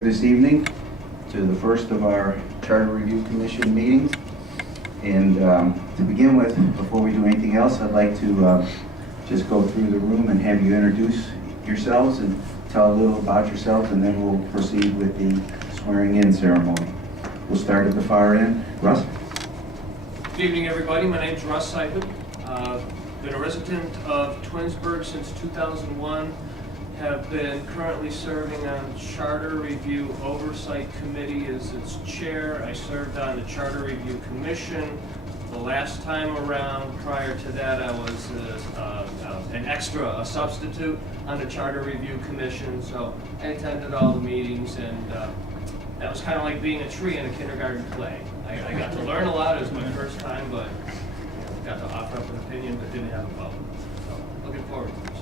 This evening to the first of our Charter Review Commission meetings. And to begin with, before we do anything else, I'd like to just go through the room and have you introduce yourselves and tell a little about yourselves, and then we'll proceed with the swearing-in ceremony. We'll start at the far end. Russ? Good evening, everybody. My name is Russ Seifert. Been a resident of Twinsburg since 2001. Have been currently serving on Charter Review Oversight Committee as its chair. I served on the Charter Review Commission the last time around. Prior to that, I was a substitute on the Charter Review Commission. So I attended all the meetings, and that was kind of like being a tree in a kindergarten play. I got to learn a lot. It was my first time, but got to offer up an opinion, but didn't have a vote. So looking forward to this.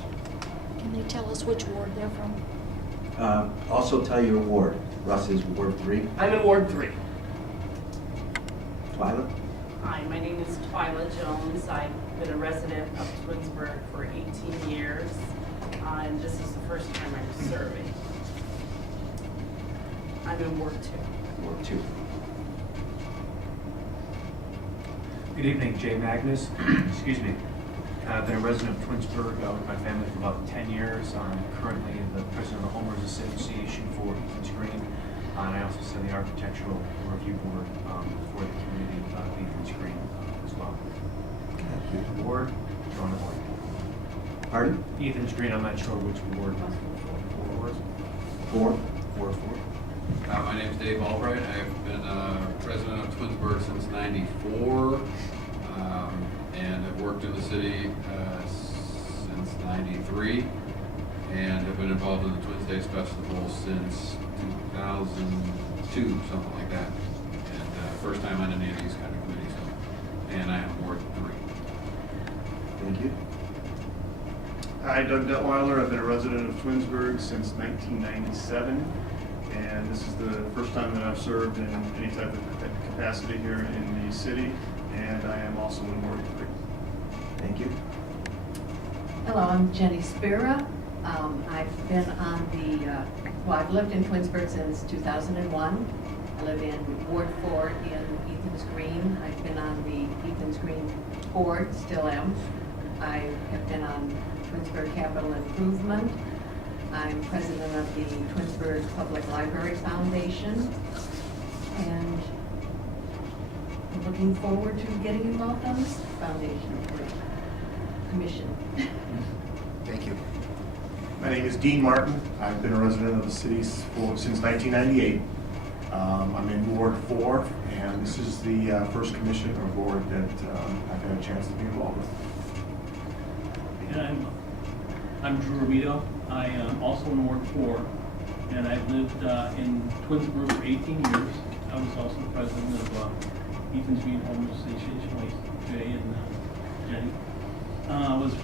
Can you tell us which ward they're from? Also tell your ward. Russ is Ward 3. I'm in Ward 3. Twyla? Hi, my name is Twyla Jones. I've been a resident of Twinsburg for 18 years, and this is the first time I'm serving. I'm in Ward 2. Ward 2. Good evening, Jay Magnus. Excuse me. I've been a resident of Twinsburg with my family for about 10 years. I'm currently the president of the Homeowners Association for Ethan's Green, and I also sit on the Architectural Review Board for the community of Ethan's Green as well. Ward? Drawing a blank. Pardon? Ethan's Green, I'm not sure which ward. 4? Ward 4. My name's Dave Albright. I've been president of Twinsburg since '94, and I've worked in the city since '93, and I've been involved in the Twin States Festival since 2002, something like that. And first time on any of these kind of committees, and I am Ward 3. Thank you. Hi, Doug Detweiler. I've been a resident of Twinsburg since 1997, and this is the first time that I've served in any type of capacity here in the city, and I am also in Ward 3. Thank you. Hello, I'm Jenny Spira. I've been on I've lived in Twinsburg since 2001. I live in Ward 4 in Ethan's Green. I've been on the Ethan's Green board, still am. I have been on Twinsburg Capital Improvement. I'm president of the Twinsburg Public Library Foundation, and I'm looking forward to getting involved on this foundation commission. Thank you. My name is Dean Martin. I've been a resident of the city since 1998. I'm in Ward 4, and this is the first commission or board that I've had a chance to be involved with. And I'm Drew Romito. I am also in Ward 4, and I've lived in Twinsburg for 18 years. I was also the president of Ethan's Green Homeowners Association with Jay and Jenny. I was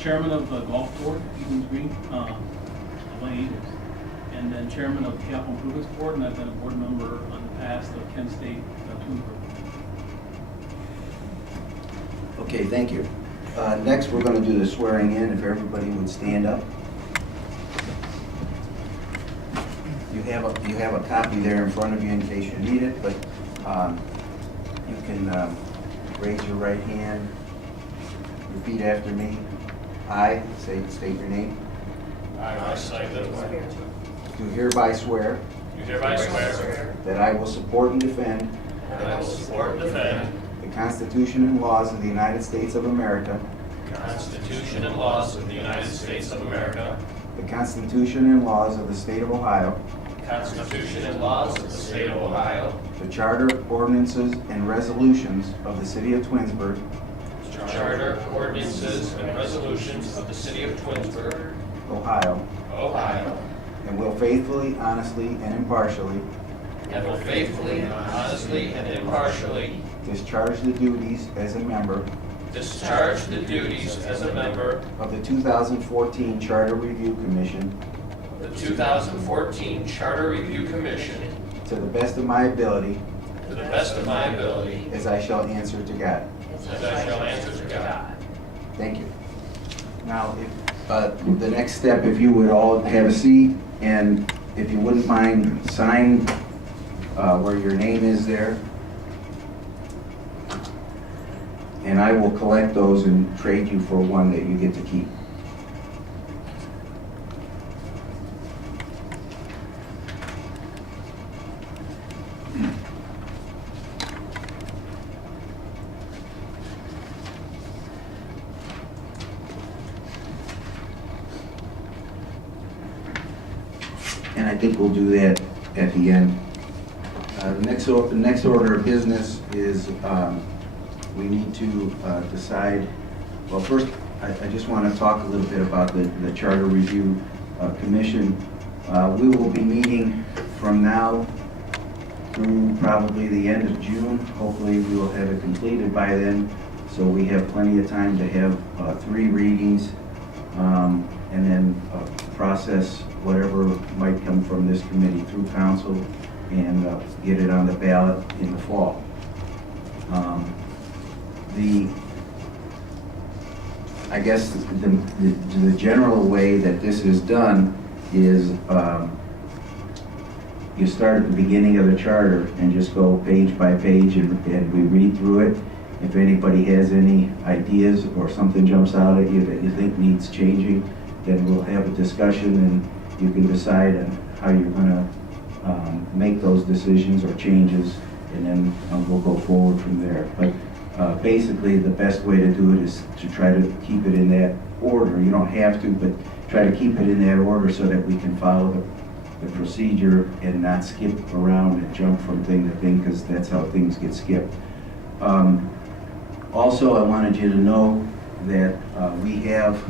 chairman of the golf board, Ethan's Green, 28 years, and then chairman of the Capital Improvements Board, and I've been a board member on the past of Kent State Twinsburg. Okay, thank you. Next, we're going to do the swearing in. If everybody would stand up. You have a copy there in front of you in case you need it, but you can raise your right hand, repeat after me. I, state your name. I, Russ Seifert, Do hereby swear do hereby swear that I will support and defend that I will support and defend the Constitution and laws of the United States of America, the Constitution and laws of the United States of America, the Constitution and laws of the State of Ohio, the Constitution and laws of the State of Ohio, the Charter, ordinances, and resolutions of the City of Twinsburg, the Charter, ordinances, and resolutions of the City of Twinsburg, Ohio, Ohio, and will faithfully, honestly, and impartially and will faithfully, honestly, and impartially discharge the duties as a member discharge the duties as a member of the 2014 Charter Review Commission of the 2014 Charter Review Commission to the best of my ability, to the best of my ability, as I shall answer to God. as I shall answer to God. Thank you. Now, the next step, if you would all have a seat, and if you wouldn't mind, sign where your name is there. And I will collect those and trade you for one that you get to keep. And I think we'll do that at the end. The next order of business is we need to decide, well, first, I just want to talk a little bit about the Charter Review Commission. We will be meeting from now through probably the end of June. Hopefully, we will have it completed by then, so we have plenty of time to have 3 readings and then process whatever might come from this committee through council and get it on the ballot in the fall. I guess the general way that this is done is you start at the beginning of the charter and just go page by page and we read through it. If anybody has any ideas or something jumps out at you that you think needs changing, then we'll have a discussion and you can decide on how you're going to make those decisions or changes, and then we'll go forward from there. But basically, the best way to do it is to try to keep it in that order. You don't have to, but try to keep it in that order so that we can follow the procedure and not skip around and jump from thing to thing, because that's how things get skipped. Also, I wanted you to know that we have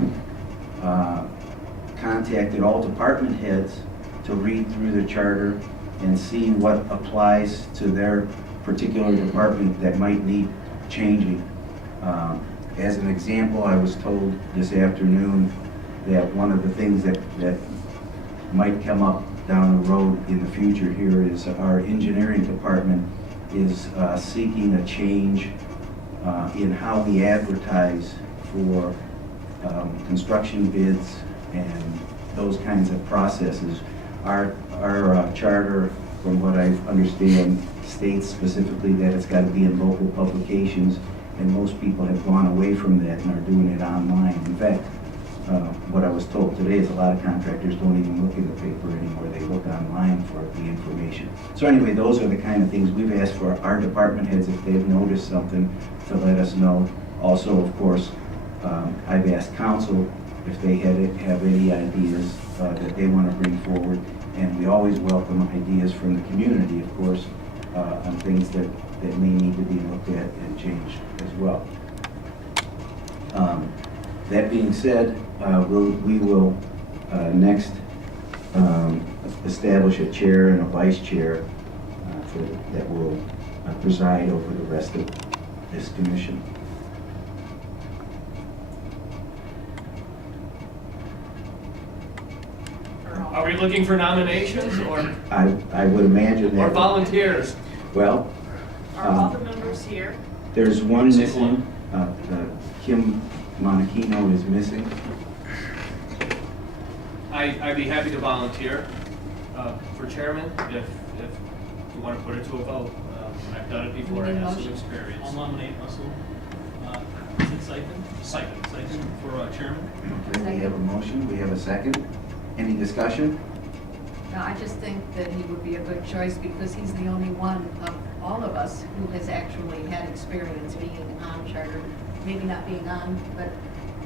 contacted all department heads to read through the charter and see what applies to their particular department that might need changing. As an example, I was told this afternoon that one of the things that might come up down the road in the future here is our engineering department is seeking a change in how we advertise for construction bids and those kinds of processes. Our charter, from what I understand, states specifically that it's got to be in local publications, and most people have gone away from that and are doing it online. In fact, what I was told today is a lot of contractors don't even look at the paper anymore. They look online for the information. So anyway, those are the kind of things we've asked for our department heads, if they've noticed something, to let us know. Also, of course, I've asked council if they have any ideas that they want to bring forward, and we always welcome ideas from the community, of course, on things that may need to be looked at and changed as well. That being said, we will next establish a chair and a vice chair that will preside over the rest of this commission. Are we looking for nominations or I would imagine that. volunteers? Well, Are all the members here? there's one missing. Kim Monachino is missing. I'd be happy to volunteer for chairman if you want to put it to a vote. I've done it before, I have some experience. I'll nominate Russell, is it Siphon? Siphon for chairman. Okay, we have a motion, we have a second. Any discussion? No, I just think that he would be a good choice because he's the only one of all of us who has actually had experience being on charter, maybe not being on, but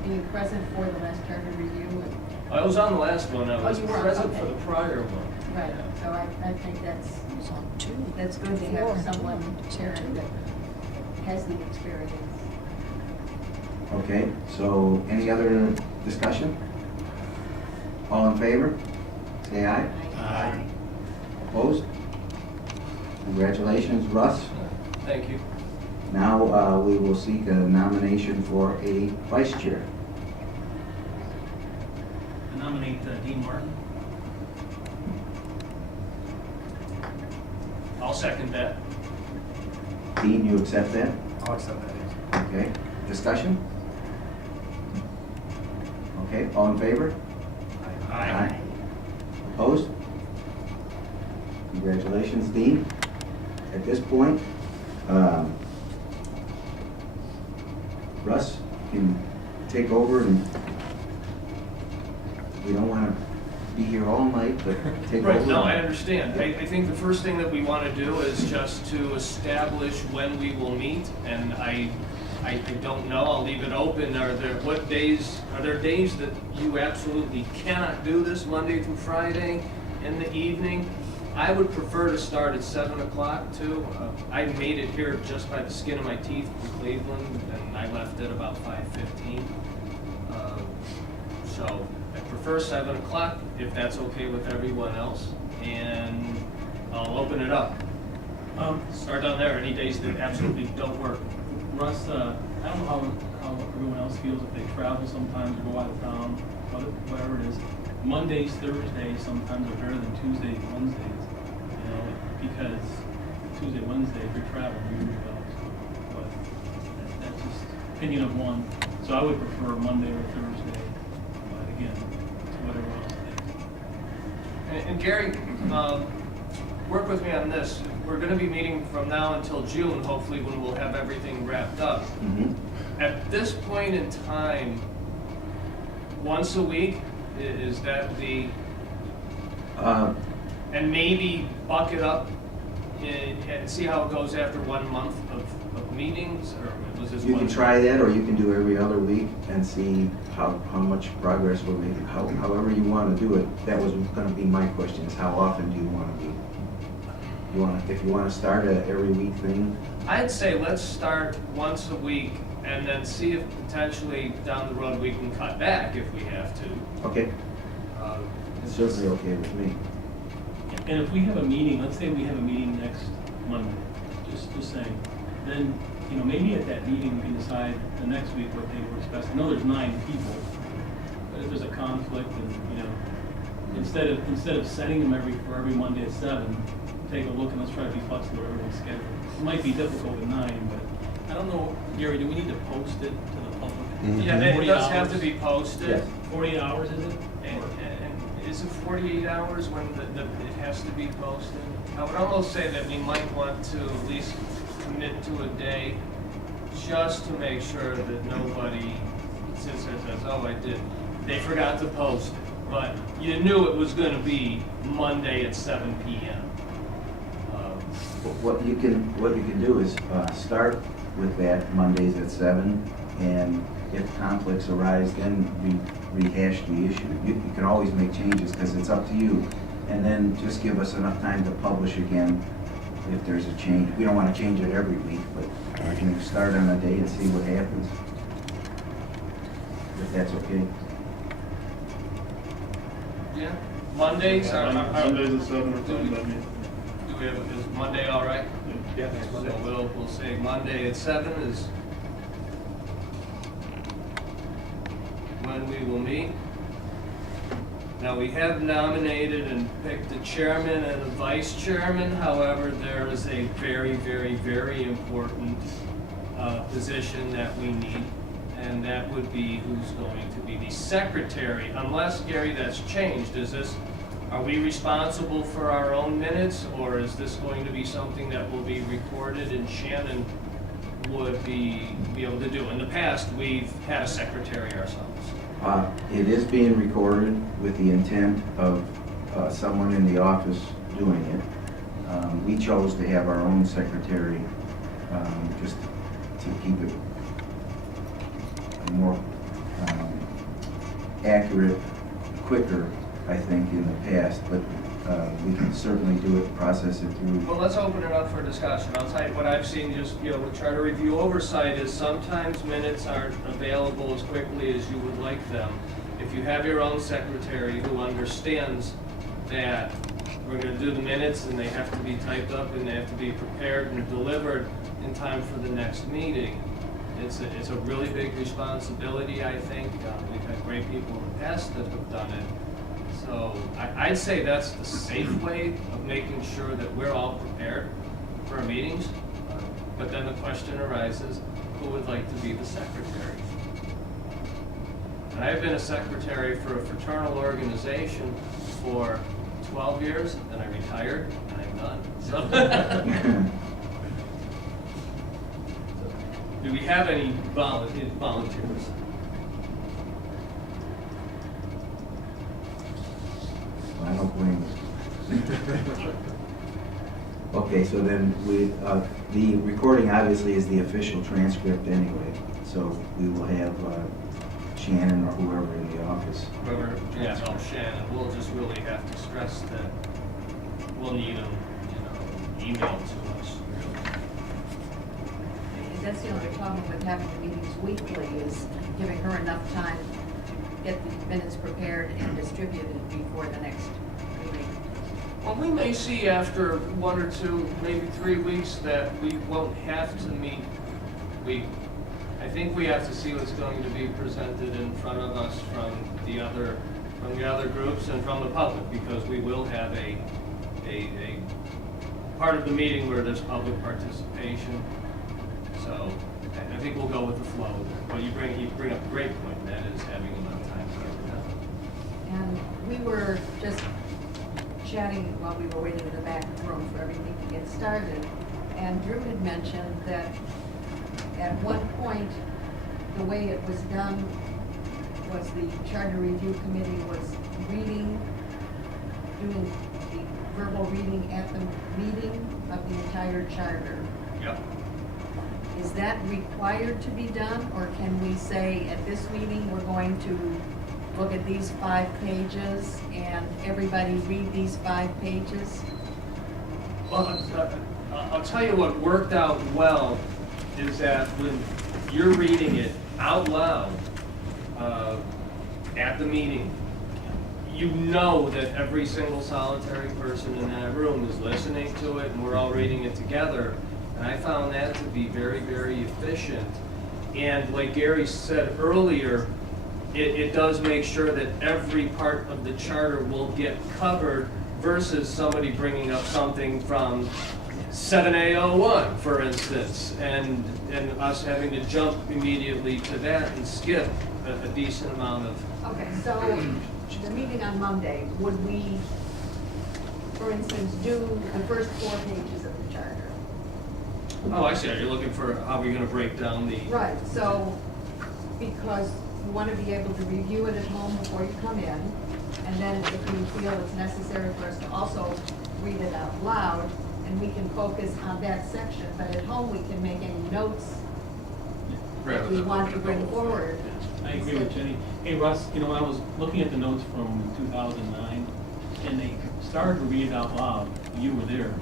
being present for the last charter review. I was on the last one, I was you were, present okay. for the prior one. Right, so I think that's It's on 2. good to Four. have someone It's here on 2. that has the experience. Okay, so any other discussion? All in favor? Say aye. Aye. Opposed? Congratulations, Russ. Thank you. Now we will seek a nomination for a vice chair. I nominate Dean Martin. I'll second that. Dean, you accept that? I'll accept that, yes. Okay, discussion? Okay, all in favor? Aye. Opposed? Congratulations, Dean. At this point, Russ can take over, and we don't want to be here all night, but take over. Right, no, I understand. I think the first thing that we want to do is just to establish when we will meet, and I don't know, I'll leave it open. Are there days that you absolutely cannot do this, Monday through Friday in the evening? I would prefer to start at 7 o'clock too. I made it here just by the skin of my teeth from Cleveland, and I left at about 5:15. So I prefer 7 o'clock, if that's okay with everyone else, and I'll open it up. Start down there, any days that absolutely don't work. Russ, I don't know how everyone else feels if they travel sometimes or go out of town, whatever it is. Mondays, Thursdays sometimes are better than Tuesdays, Wednesdays, you know, because Tuesday, Wednesday, if you're traveling, you usually don't. But that's just opinion of one. So I would prefer Monday or Thursday, but again, it's whatever else thinks. And Gary, work with me on this. We're gonna be meeting from now until June, hopefully, when we'll have everything wrapped up. Mhm. At this point in time, once a week, is that the, and maybe bucket up and see how it goes after 1 month of meetings, or was this You one? can try that, or you can do every other week and see how much progress we're making, however you want to do it. That was going to be my question, is how often do you want to meet? If you want to start a every week thing? I'd say let's start once a week, and then see if potentially down the road we can cut back if we have to. Okay, It's certainly okay with me. And if we have a meeting, let's say we have a meeting next Monday, just saying, then, you know, maybe at that meeting we can decide the next week what day works best. I know there's 9 people, but if there's a conflict and, you know, instead of setting them for every Monday at 7, take a look and let's try to be flexible with everyone's schedule. It might be difficult with 9, but I don't know, Gary, do we need to post it to the public? Yeah, it 40 does have hours? to be posted. Yes. 48 hours, is it? And is it 48 hours when it has to be posted? I would almost say that we might want to at least commit to a day, just to make sure that nobody sits there and says, oh, they forgot to post it. But you knew it was gonna be Monday at 7 p.m. What you can do is start with that Mondays at 7, and if conflicts arise, then we rehash the issue. You can always make changes, because it's up to you, and then just give us enough time to publish again if there's a change. We don't want to change it every week, but we can start on a day and see what happens, if that's okay. Yeah, Mondays are. Mondays at 7 or 10, by me. Do we have, is Monday all right? Yeah, next Monday. So we'll say Monday at 7 is when we will meet. Now, we have nominated and picked a chairman and a vice chairman. However, there is a very, very, very important position that we need, and that would be who's going to be the secretary. Unless, Gary, that's changed. Are we responsible for our own minutes, or is this going to be something that will be recorded and Shannon would be able to do? In the past, we've had a secretary ourselves. It is being recorded with the intent of someone in the office doing it. We chose to have our own secretary, just to keep it more accurate, quicker, I think, in the past, but we can certainly do it, process it through. Well, let's open it up for discussion. I'll tell you what I've seen, just, with charter review oversight, is sometimes minutes aren't available as quickly as you would like them. If you have your own secretary who understands that we're gonna do the minutes and they have to be typed up and they have to be prepared and delivered in time for the next meeting, it's a really big responsibility, I think. We've had great people in the past that have done it. So I'd say that's the safe way of making sure that we're all prepared for our meetings. But then the question arises, who would like to be the secretary? And I've been a secretary for a fraternal organization for 12 years, and I retired, and I'm done, so. Do we have any volunteers? I don't blame you. Okay, so then the recording obviously is the official transcript anyway, so we will have Shannon or whoever in the office. Whoever, yeah, no, Shannon, we'll just really have to stress that we'll need them, emailed to us. That's the only problem with having the meetings weekly is giving her enough time to get the minutes prepared and distributed before the next meeting. Well, we may see after 1 or 2, maybe 3 weeks that we won't have to meet weekly. I think we have to see what's going to be presented in front of us from the other groups and from the public, because we will have a part of the meeting where there's public participation. So I think we'll go with the flow. But you bring up a great point, and that is having enough time for everything. And we were just chatting while we were waiting in the back room for everything to get started. And Drew had mentioned that at one point, the way it was done was the Charter Review Committee was doing the verbal reading at the meeting of the entire charter. Yep. Is that required to be done, or can we say at this meeting, we're going to look at these 5 pages and everybody read these 5 pages? Well, I'll tell you what worked out well is that when you're reading it out loud at the meeting, you know that every single solitary person in that room is listening to it, and we're all reading it together. And I found that to be very, very efficient. And like Gary said earlier, it does make sure that every part of the charter will get covered versus somebody bringing up something from 7A01, for instance, and us having to jump immediately to that and skip a decent amount of. Okay, so the meeting on Monday, would we, for instance, do the first 4 pages of the charter? Oh, I see. You're looking for how we're going to break down the. Right, so, because you want to be able to review it at home before you come in, and then if you feel it's necessary for us to also read it out loud, and we can focus on that section, but at home we can make any notes that we want to bring forward. I agree with Jenny. Hey, Russ, I was looking at the notes from 2009, and they started to read it out loud. You were there.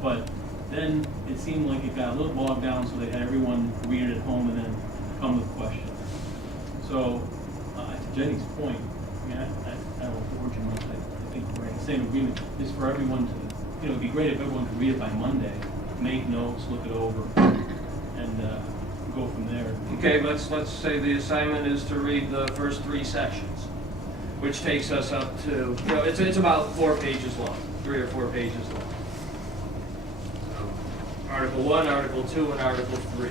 But then it seemed like it got a little bogged down, so they had everyone read it at home and then come with questions. So, to Jenny's point, I mean, I don't know what you want, I think we're in the same agreement, is for everyone to, it'd be great if everyone could read it by Monday, make notes, look it over, and go from there. Okay, let's say the assignment is to read the first 3 sections, which takes us up to, it's about 4 pages long, 3 or 4 pages long. So, Article 1, Article 2, and Article 3.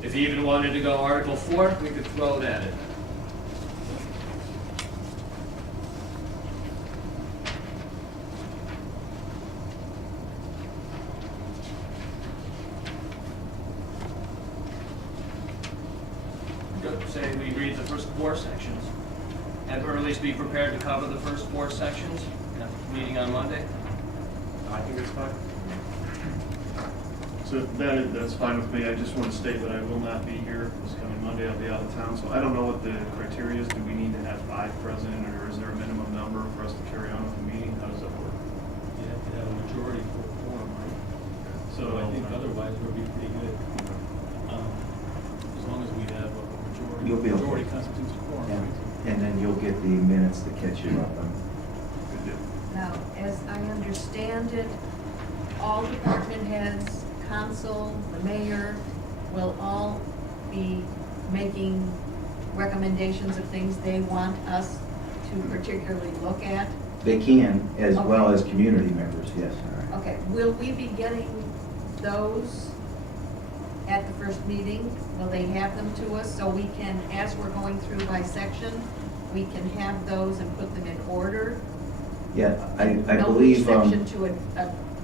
If you even wanted to go Article 4, we could throw that in. Say we read the first 4 sections, or at least be prepared to cover the first 4 sections at the meeting on Monday. I think that's fine. So that's fine with me. I just want to state that I will not be here this coming Monday. I'll be out of town. So I don't know what the criteria is. Do we need to have 5 present, or is there a minimum number for us to carry on with the meeting? How does that work? You have to have a majority for a quorum, right? So I think otherwise we'll be pretty good. As long as we have a majority. You'll be okay. Majority constitutes a quorum, Yeah. right? And then you'll get the minutes to catch you up on. Good deal. Now, as I understand it, all department heads, council, the mayor, will all be making recommendations of things they want us to particularly look at. They can, as well Okay. as community members, yes. Okay, will we be getting those at the first meeting? Will they have them to us so we can, as we're going through by section, we can have those and put them in order? Yeah, I No believe, section to it,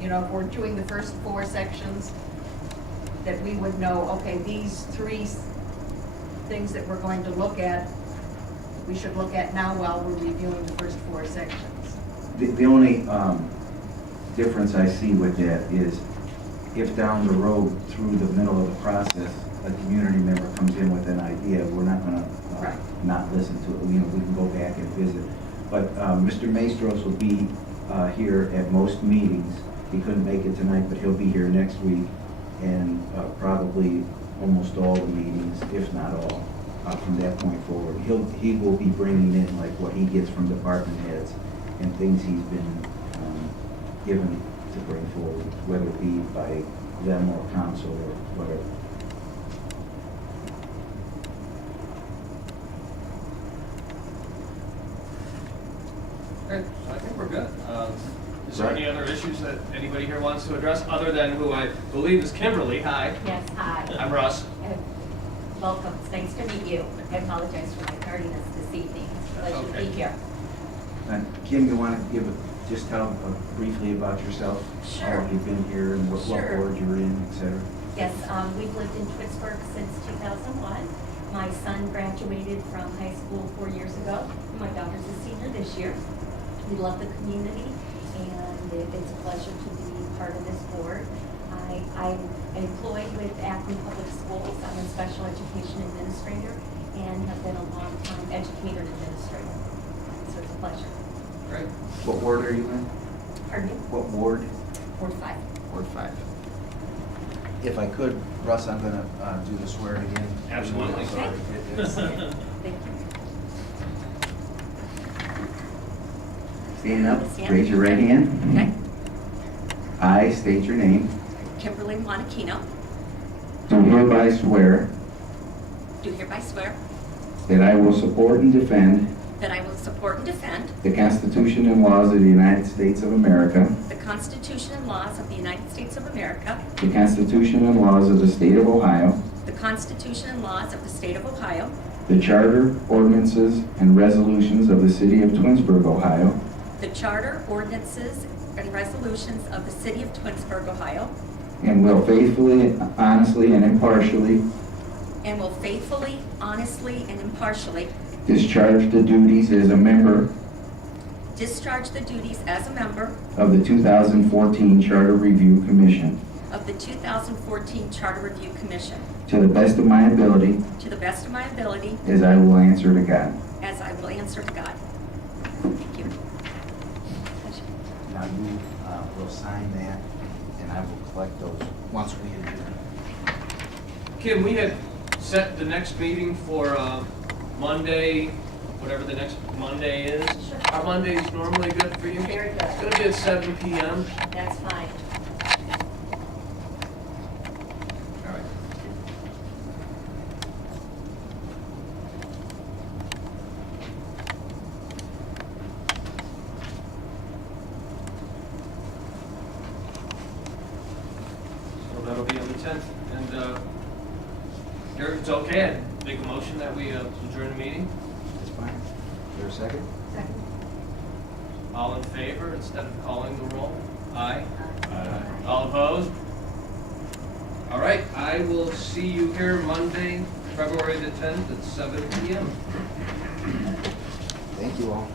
you know, if we're doing the first 4 sections, that we would know, okay, these 3 things that we're going to look at, we should look at now while we're reviewing the first 4 sections. the only difference I see with that is if down the road, through the middle of the process, a community member comes in with an idea, we're not gonna Right. not listen to it. You know, we can go back and visit. But Mr. Maestros will be here at most meetings. He couldn't make it tonight, but he'll be here next week, and probably almost all the meetings, if not all, from that point forward. He will be bringing in like what he gets from department heads and things he's been given to bring forward, whether it be by them or council or whatever. Okay, so I think we're good. Is there Right. any other issues that anybody here wants to address, other than who I believe is Kimberly? Hi. Yes, hi. I'm Russ. Welcome, it's nice to meet you. I apologize for my tardiness this evening. It's a pleasure to Okay. be here. Kim, you want to just tell briefly about yourself? Sure. How long you've been here and what Sure. board you're in, et cetera? Yes, we've lived in Twinsburg since 2001. My son graduated from high school 4 years ago. My daughter's a senior this year. We love the community, and it's a pleasure to be part of this board. I'm employed with Akron Public Schools. I'm a special education administrator and have been a long-time educator and administrator. So it's a pleasure. Great. What ward are you in? Pardon me? What ward? Ward 5. Ward 5. If I could, Russ, I'm gonna do the swear again. Absolutely. Sorry. Thank you. Stand up, Stand. raise your right hand. Okay. I state your name. Kimberly Monachino, Do hereby swear do hereby swear that I will support and defend that I will support and defend the Constitution and laws of the United States of America, the Constitution and laws of the United States of America, the Constitution and laws of the State of Ohio, the Constitution and laws of the State of Ohio, the Charter, ordinances, and resolutions of the City of Twinsburg, Ohio, the Charter, ordinances, and resolutions of the City of Twinsburg, Ohio, and will faithfully, honestly, and impartially and will faithfully, honestly, and impartially discharge the duties as a member discharge the duties as a member of the 2014 Charter Review Commission of the 2014 Charter Review Commission to the best of my ability, to the best of my ability, as I will answer to God. as I will answer to God. Thank you. Now you will sign that, and I will collect those once we adjourn. Kim, we had set the next meeting for Monday, whatever the next Monday is. Sure. Are Mondays normally good for you? Very good. It's gonna be at 7 p.m. That's fine. All right. So that'll be on the 10th. And Garrett, it's okay, I'd make a motion that we adjourn the meeting. That's fine. Is there a second? Second. All in favor, instead of calling the roll? Aye. All opposed? All right, I will see you here Monday, February the 10th at 7 p.m. Thank you all.